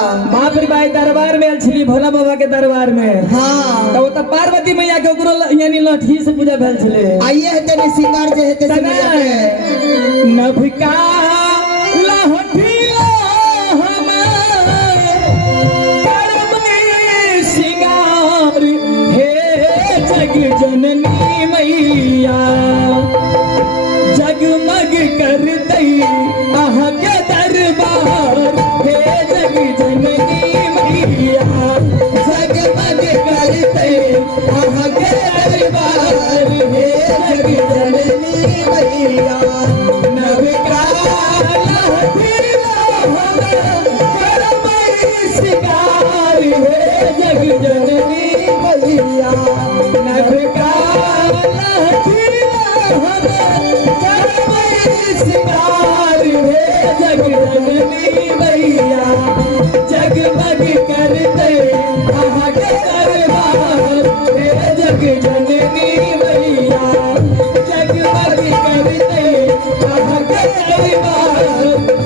दरबार में छली भोला बाबा के दरबार में। हाँ तो वो पार्वती मैया के ओकरो यानी लठी से पूजा भेल छले। आइए हेते ने सिंगार जे हेते से मैया के नभिका लहठी हम करबे सिंगार हे जग जननी मैया जगमग कर दई आहा के दरबार हे जग जननी मैया जगमग कर दई आहा के दरबार हे जग जननी मैया नभिका लहठी हम करबे सिंगार हे जग जननी मैया नभिका लहठी हम सिंगार हे जग जननी मैया जगमग कर दे आहा के दरबार हे जग जननी मैया जगमग कर दे आहा के दरबार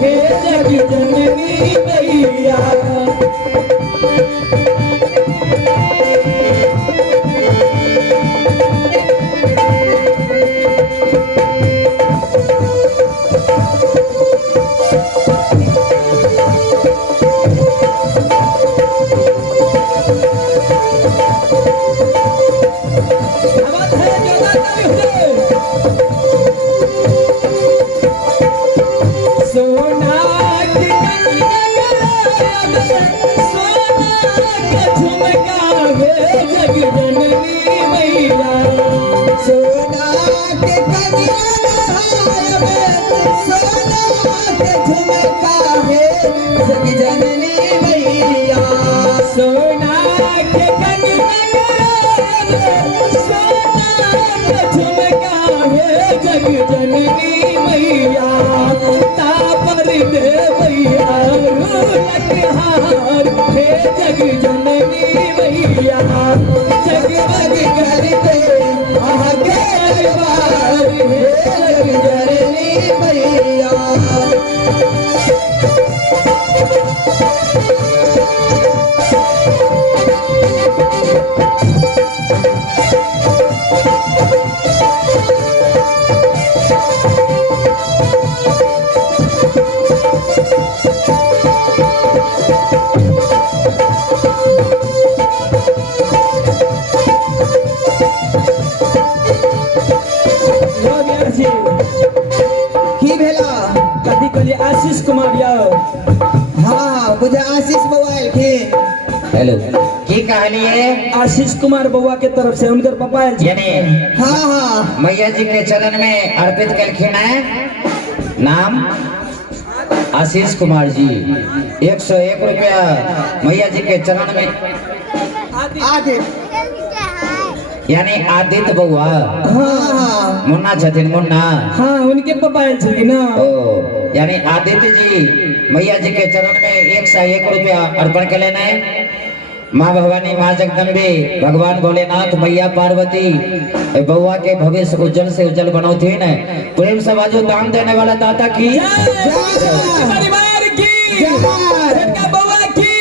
हे जग जननी मैया। आशीष कुमार यादव। हाँ मुझे आशीष मोबाइल के हेलो की कहलिए आशीष कुमार बउआ के तरफ से उनकर पापा यानी हाँ हाँ मैया जी के चरण में अर्पित कलखिन है। नाम आशीष कुमार जी 101 रुपया मैया जी के चरण में आगे यानी आदित्य बउआ हाँ मुन्ना छथिन मुन्ना हाँ उनके पापा छथिन ना। ओ यानी आदित्य जी मैया जी के चरण में 101 रुपया अर्पण के लेना है। माँ भवानी माँ जगदम्बे भगवान भोलेनाथ मैया पार्वती बउआ के भविष्य उज्जवल से उज्जवल बनौती है न। प्रेम से बाजू दान देने वाला दाता की परिवार की बउआ की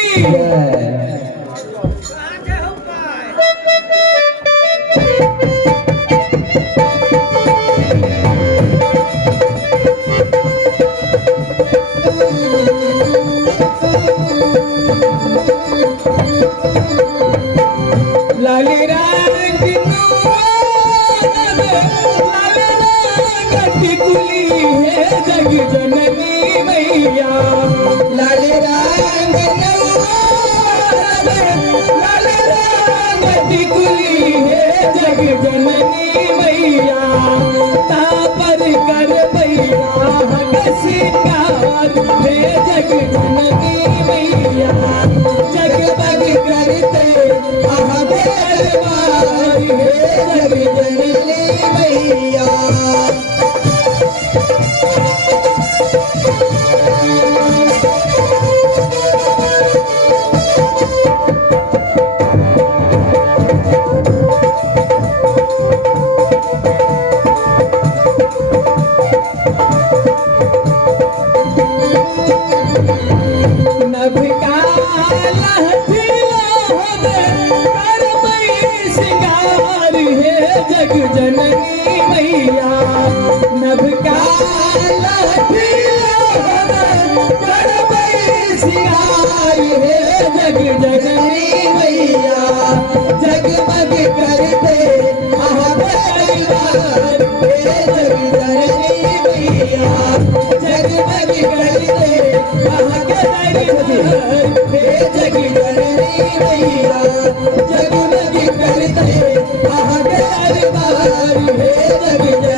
जग जननी मैया लाल रंग लाल रंग टिकुली है जग जननी मैया। सिंगार है जग जननी मैया नभका सिंगार है जग जननी मैया जगमग करते परिवार हे जग जननी मैया जगमग करते परिवार हे जग जननी मैया जगमग करते परिवार हे जग